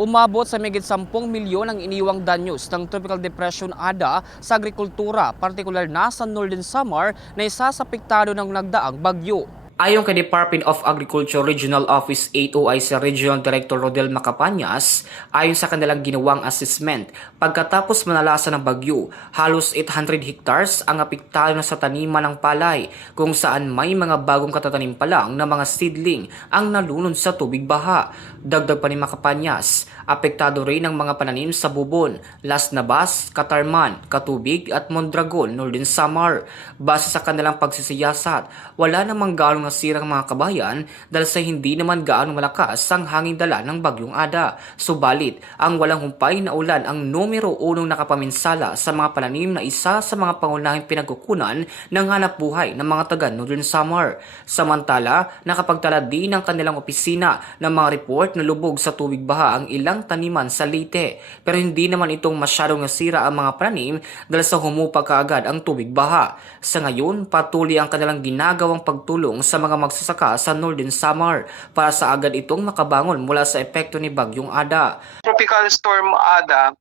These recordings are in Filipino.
Umabot sa mahigit 10 milyon ang iniwang danyos ng Tropical Depression Ada sa agrikultura, partikular na sa Northern Samar na isa sa apektado ng nagdaang bagyo. Ayon kay Department of Agriculture Regional Office 8 o sa Regional Director Rodel Macapañas, ayon sa kanilang ginawang assessment, pagkatapos manalasa ng bagyo, halos 800 hectares ang apektado na sa taniman ng palay, kung saan may mga bagong katatanim pa lang na mga seedling ang nalunod sa tubig baha. Dagdag pa ni Macapañas, apektado rin ang mga pananim sa Bubon, Las Navas, Catarman, Katubig at Mondragon, Northern Samar. Base sa kanilang pagsisiyasat, wala namang gaano nasirang mga kabayan dahil sa hindi naman gaano malakas ang hangin dala ng bagyong Ada. Subalit, ang walang humpay na ulan ang numero 1 nakapaminsala sa mga pananim na isa sa mga pangunahing pinagkukunan ng hanap buhay ng mga taga Northern Samar. Samantala, nakapagtala din ng kanilang opisina ng mga report na lubog sa tubig baha ang ilang taniman sa Leyte, pero hindi naman itong masyadong nasira ang mga pananim dahil sa humupa kaagad ang tubig baha. Sa ngayon, patuloy ang kanilang ginagawang pagtulong sa mga magsasaka sa Northern Samar para sa agad itong makabangon mula sa epekto ni Bagyong Ada. Tropical Storm Ada,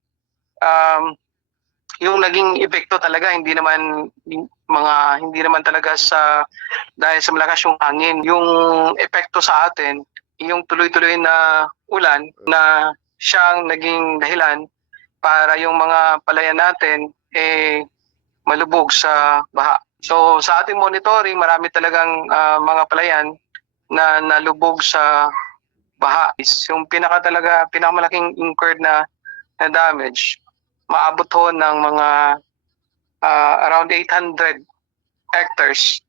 yung naging epekto talaga hindi naman talaga dahil sa malakas yung hangin. Yung epekto sa atin, yung tuloy-tuloy na ulan na siyang naging dahilan para yung mga palayan natin malubog sa baha. So sa ating monitoring, marami talagang mga palayan na nalubog sa baha. Yung pinakamalaking incurred na damage, maabot ho ng mga around 800 hectares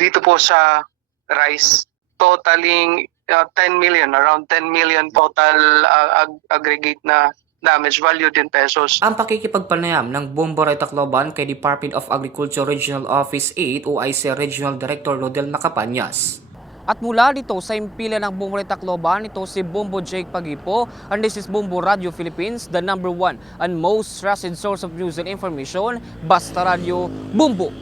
dito po sa rice, totaling 10 million, around 10 million total aggregate na damage valued in pesos. Ang pakikipagpanayam ng Bomboray Tacloban kay Department of Agriculture Regional Office 8 o sa Regional Director Rodel Macapañas. At mula dito sa impila ng Bomboray Tacloban, ito si Bombo Jake Pagipo, and this is Bombo Radio Philippines, the #1 and most trusted source of news and information, Basta Radio, Bombo!